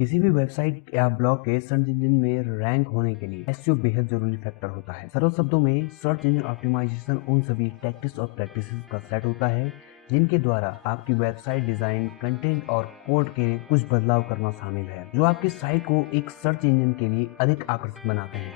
किसी भी वेबसाइट या ब्लॉग के सर्च इंजन में रैंक होने के लिए एसईओ बेहद जरूरी फैक्टर होता है। सरल शब्दों में सर्च इंजन ऑप्टिमाइजेशन उन सभी टैक्टिक्स और प्रैक्टिसेस का सेट होता है जिनके द्वारा आपकी वेबसाइट डिजाइन, कंटेंट और कोड के कुछ बदलाव करना शामिल है, जो आपकी साइट को एक सर्च इंजन के लिए अधिक आकर्षक बनाते हैं,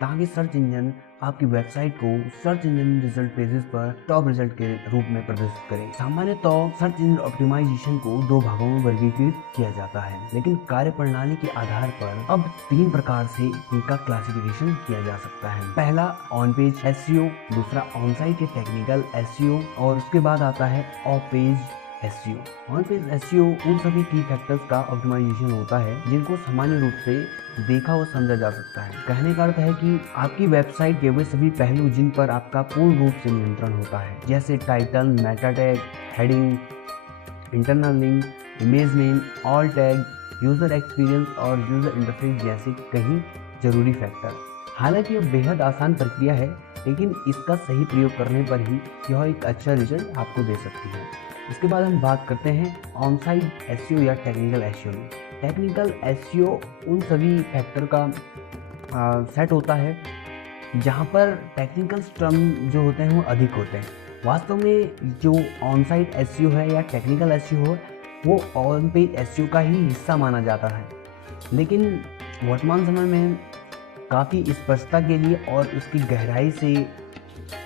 ताकि सर्च इंजन आपकी वेबसाइट को सर्च इंजन रिजल्ट पेजेस पर टॉप रिजल्ट के रूप में प्रदर्शित करें। सामान्य तौर सर्च इंजन ऑप्टिमाइजेशन को दो भागों में वर्गीकृत किया जाता है, लेकिन कार्यप्रणाली के आधार पर अब 3 प्रकार से इनका क्लासिफिकेशन किया जा सकता है। पहला ऑन पेज एसईओ, दूसरा ऑन साइट के टेक्निकल एसईओ और उसके बाद आता है of page SEO. On page SEO उन सभी की फैक्टर्स का ऑप्टिमाइजेशन होता है जिनको सामान्य रूप से देखा और समझा जा सकता है। कहने का अर्थ है कि आपकी वेबसाइट के वे सभी पहलू जिन पर आपका पूर्ण रूप से नियंत्रण होता है, जैसे title, Meta tag, heading, internal link, image name, all tag, user experience और यूजर इंटरफेस जैसे कई जरूरी फैक्टर। हालांकि यह बेहद आसान प्रक्रिया है, लेकिन इसका सही प्रयोग करने पर ही यह एक अच्छा रिजल्ट आपको दे सकती है। इसके बाद हम बात करते हैं ऑन साइट एसईओ या टेक्निकल एसईओ में। टेक्निकल एसईओ उन सभी फैक्टर का सेट होता है जहां पर टेक्निकल टर्म जो होते हैं वो अधिक होते हैं। वास्तव में जो ऑन साइट एसईओ है या टेक्निकल एसईओ है वो ऑन पेज एसईओ का ही हिस्सा माना जाता है, लेकिन वर्तमान समय में काफ़ी स्पष्टता के लिए और उसकी गहराई से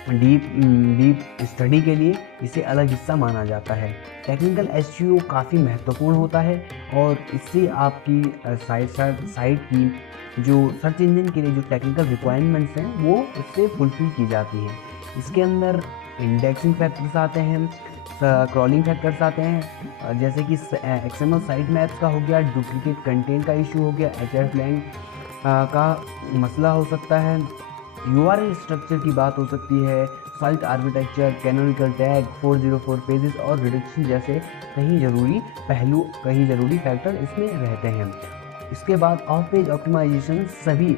डीप स्टडी के लिए इसे अलग हिस्सा माना जाता है। टेक्निकल एसईओ काफ़ी महत्वपूर्ण होता है और इससे आपकी साइट की जो सर्च इंजन के लिए जो टेक्निकल रिक्वायरमेंट्स हैं वो उससे फुलफिल की जाती है। इसके अंदर इंडेक्सिंग फैक्टर्स आते हैं, क्रॉलिंग फैक्टर्स आते हैं, जैसे कि एक्सएमएल साइट मैप्स का हो गया, डुप्लीकेट कंटेंट का इशू हो गया, hreflang का मसला हो सकता है, यूआरएल स्ट्रक्चर की बात हो सकती है, site architecture, canonical tag, 404 pages और रिडक्शन जैसे कई जरूरी फैक्टर इसमें रहते हैं। इसके बाद ऑफ पेज ऑप्टिमाइजेशन सभी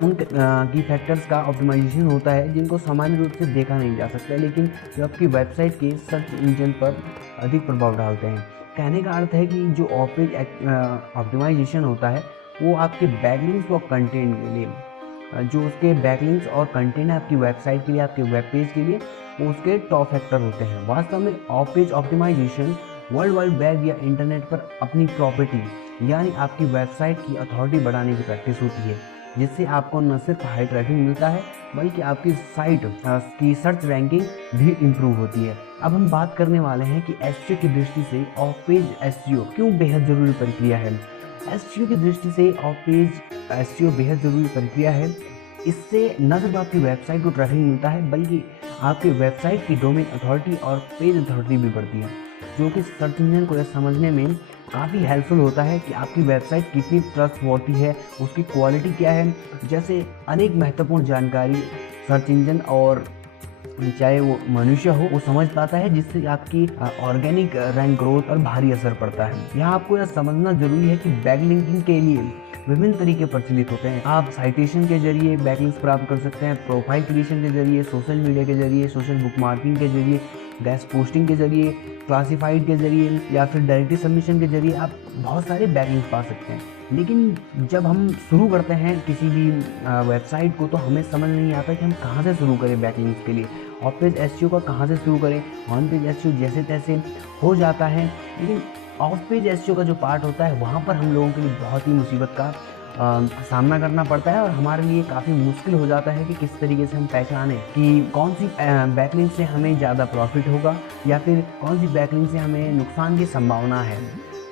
उन की फैक्टर्स का ऑप्टिमाइजेशन होता है जिनको सामान्य रूप से देखा नहीं जा सकता, लेकिन जो आपकी वेबसाइट के सर्च इंजन पर अधिक प्रभाव डालते हैं। कहने का अर्थ है कि जो ऑफ पेज ऑप्टिमाइजेशन होता है वो आपके बैकलिंक्स और कंटेंट के लिए, जो उसके बैकलिंक्स और कंटेंट है आपकी वेबसाइट के लिए, आपके वेब पेज के लिए, वो उसके टॉप फैक्टर होते हैं। वास्तव में off page optimization world wide web या इंटरनेट पर अपनी प्रॉपर्टी यानी आपकी वेबसाइट की अथॉरिटी बढ़ाने की प्रैक्टिस होती है, जिससे आपको न सिर्फ हाई ट्रैफिक मिलता है बल्कि आपकी साइट की सर्च रैंकिंग भी इम्प्रूव होती है। अब हम बात करने वाले हैं कि एसईओ की दृष्टि से ऑफ पेज एसईओ क्यों बेहद जरूरी प्रक्रिया है। एसईओ की दृष्टि से ऑफ पेज एसईओ बेहद जरूरी प्रक्रिया है। इससे न सिर्फ आपकी वेबसाइट को ट्रैफिक मिलता है बल्कि आपकी वेबसाइट की डोमेन अथॉरिटी और पेज अथॉरिटी भी बढ़ती है, जो कि सर्च इंजन को यह समझने में काफ़ी हेल्पफुल होता है कि आपकी वेबसाइट कितनी ट्रस्टवर्थी है, उसकी क्वालिटी क्या है, जैसे अनेक महत्वपूर्ण जानकारी सर्च इंजन और चाहे वो मनुष्य हो वो समझ पाता है, जिससे आपकी ऑर्गेनिक रैंक ग्रोथ और भारी असर पड़ता है। यहाँ आपको यह समझना जरूरी है कि बैकलिंकिंग के लिए विभिन्न तरीके प्रचलित होते हैं। आप साइटेशन के जरिए बैकलिंक्स प्राप्त कर सकते हैं, प्रोफाइल क्रिएशन के जरिए, सोशल मीडिया के जरिए, सोशल बुकमार्किंग के जरिए, गेस्ट पोस्टिंग के जरिए, क्लासिफाइड के जरिए या फिर डायरेक्टली सबमिशन के जरिए आप बहुत सारे बैकलिंक्स पा सकते हैं। लेकिन जब हम शुरू करते हैं किसी भी वेबसाइट को तो हमें समझ नहीं आता कि हम कहाँ से शुरू करें बैकलिंक्स के लिए। ऑफ पेज एसईओ का कहाँ से शुरू करें, ऑन पेज एसईओ जैसे तैसे हो जाता है, लेकिन ऑफ पेज एसईओ का जो पार्ट होता है वहाँ पर हम लोगों के लिए बहुत ही मुसीबत का सामना करना पड़ता है और हमारे लिए काफ़ी मुश्किल हो जाता है कि किस तरीके से हम पहचानें कि कौन सी बैकलिंक से हमें ज़्यादा प्रॉफिट होगा या फिर कौन सी बैकलिंक से हमें नुकसान की संभावना है।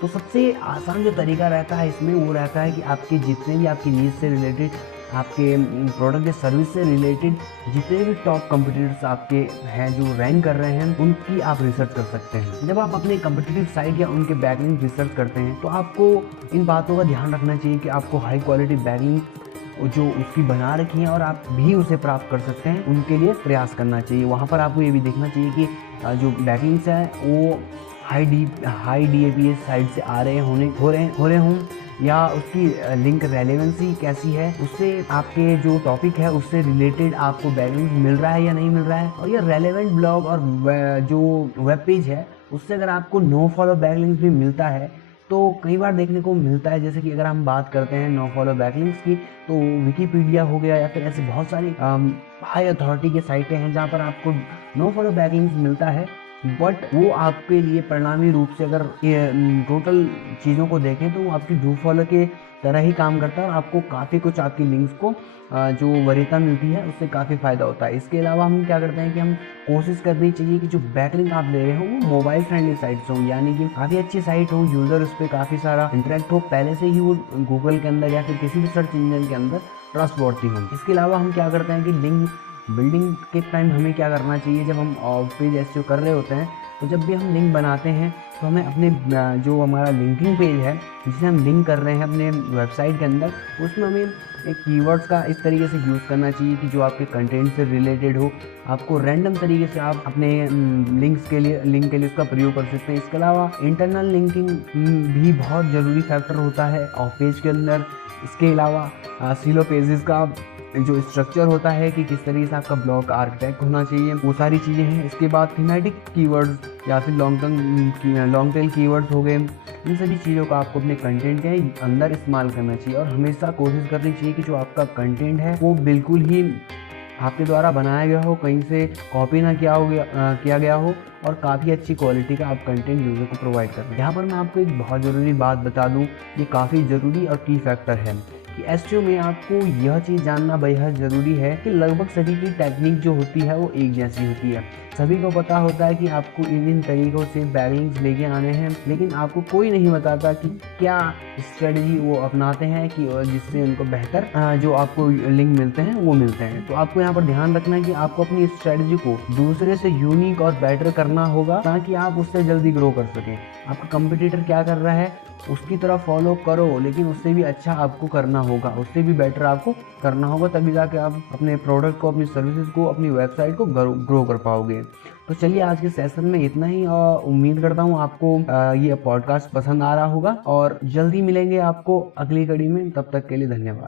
तो सबसे आसान जो तरीका रहता है इसमें वो रहता है कि आपके जितने भी आपकी नीड से रिलेटेड, आपके प्रोडक्ट या सर्विस से रिलेटेड जितने भी टॉप कंपटीटर्स आपके हैं जो रैंक कर रहे हैं उनकी आप रिसर्च कर सकते हैं। जब आप अपने कंपटीटिव साइट या उनके बैकलिंक रिसर्च करते हैं तो आपको इन बातों का ध्यान रखना चाहिए कि आपको हाई क्वालिटी बैकलिंक जो उसकी बना रखी हैं और आप भी उसे प्राप्त कर सकते हैं, उनके लिए प्रयास करना चाहिए। वहाँ पर आपको ये भी देखना चाहिए कि जो बैकलिंक्स हैं वो हाई DAPS साइट से आ रहे हो रहे हों या उसकी लिंक रेलेवेंसी कैसी है, उससे आपके जो टॉपिक है उससे रिलेटेड आपको बैकलिंक मिल रहा है या नहीं मिल रहा है। और ये रेलेवेंट ब्लॉग और जो वेब पेज है उससे अगर आपको नो फॉलो बैकलिंक भी मिलता है तो कई बार देखने को मिलता है, जैसे कि अगर हम बात करते हैं नो फॉलो बैकलिंक्स की, तो विकिपीडिया हो गया या फिर ऐसे बहुत सारी हाई अथॉरिटी की साइटें हैं जहाँ पर आपको नो फॉलो बैकलिंक्स मिलता है, बट वो आपके लिए परिणामी रूप से अगर टोटल चीज़ों को देखें तो वो आपकी डू फॉलो के तरह ही काम करता है और आपको काफ़ी कुछ आपकी लिंक्स को जो वरीयता मिलती है उससे काफ़ी फ़ायदा होता है। इसके अलावा हम क्या करते हैं कि हम कोशिश करनी चाहिए कि जो बैकलिंक आप ले रहे हो वो मोबाइल फ्रेंडली साइट्स हों, यानी कि काफ़ी अच्छी साइट हो, यूज़र उस पर काफ़ी सारा इंटरेक्ट हो, पहले से ही वो गूगल के अंदर या फिर किसी भी सर्च इंजन के अंदर ट्रस्ट वॉर्थी हो। इसके अलावा हम क्या करते हैं कि लिंक बिल्डिंग के टाइम हमें क्या करना चाहिए, जब हम पेज एसईओ कर रहे होते हैं तो जब भी हम लिंक बनाते हैं तो हमें अपने जो हमारा लिंकिंग पेज है जिसे हम लिंक कर रहे हैं अपने वेबसाइट के अंदर, उसमें हमें एक कीवर्ड्स का इस तरीके से यूज़ करना चाहिए कि जो आपके कंटेंट से रिलेटेड हो। आपको रैंडम तरीके से आप अपने लिंक के लिए उसका प्रयोग कर सकते हैं। इसके अलावा इंटरनल लिंकिंग भी बहुत ज़रूरी फैक्टर होता है ऑफ पेज के अंदर। इसके अलावा सीलो पेजेस का जो स्ट्रक्चर होता है कि किस तरीके से आपका ब्लॉग आर्किटेक्ट होना चाहिए, वो सारी चीज़ें हैं। इसके बाद थीमेटिक कीवर्ड्स या फिर लॉन्ग टेल कीवर्ड्स हो गए, इन सभी चीज़ों का आपको अपने कंटेंट के अंदर इस्तेमाल करना चाहिए और हमेशा कोशिश करनी चाहिए कि जो आपका कंटेंट है वो बिल्कुल ही आपके द्वारा बनाया गया हो, कहीं से कॉपी ना किया गया हो और काफ़ी अच्छी क्वालिटी का आप कंटेंट यूज़र को प्रोवाइड कर रहे हैं। यहाँ पर मैं आपको एक बहुत ज़रूरी बात बता दूँ, ये काफ़ी ज़रूरी और की फैक्टर है कि एसईओ में आपको यह चीज़ जानना बेहद ज़रूरी है कि लगभग सभी की टेक्निक जो होती है वो एक जैसी होती है। सभी को पता होता है कि आपको इन तरीक़ों से बैकलिंक्स लेके आने हैं, लेकिन आपको कोई नहीं बताता कि क्या स्ट्रेटजी वो अपनाते हैं कि जिससे उनको बेहतर जो आपको लिंक मिलते हैं वो मिलते हैं। तो आपको यहाँ पर ध्यान रखना है कि आपको अपनी स्ट्रेटजी को दूसरे से यूनिक और बेटर करना होगा ताकि आप उससे जल्दी ग्रो कर सकें। आपका कंपटीटर क्या कर रहा है उसकी तरह फॉलो करो, लेकिन उससे भी अच्छा आपको करना होगा, उससे भी बेटर आपको करना होगा, तभी जाके आप अपने प्रोडक्ट को, अपनी सर्विसेज को, अपनी वेबसाइट को ग्रो कर पाओगे। तो चलिए आज के सेशन में इतना ही। उम्मीद करता हूँ आपको ये पॉडकास्ट पसंद आ रहा होगा और जल्दी मिलेंगे आपको अगली कड़ी में। तब तक के लिए धन्यवाद।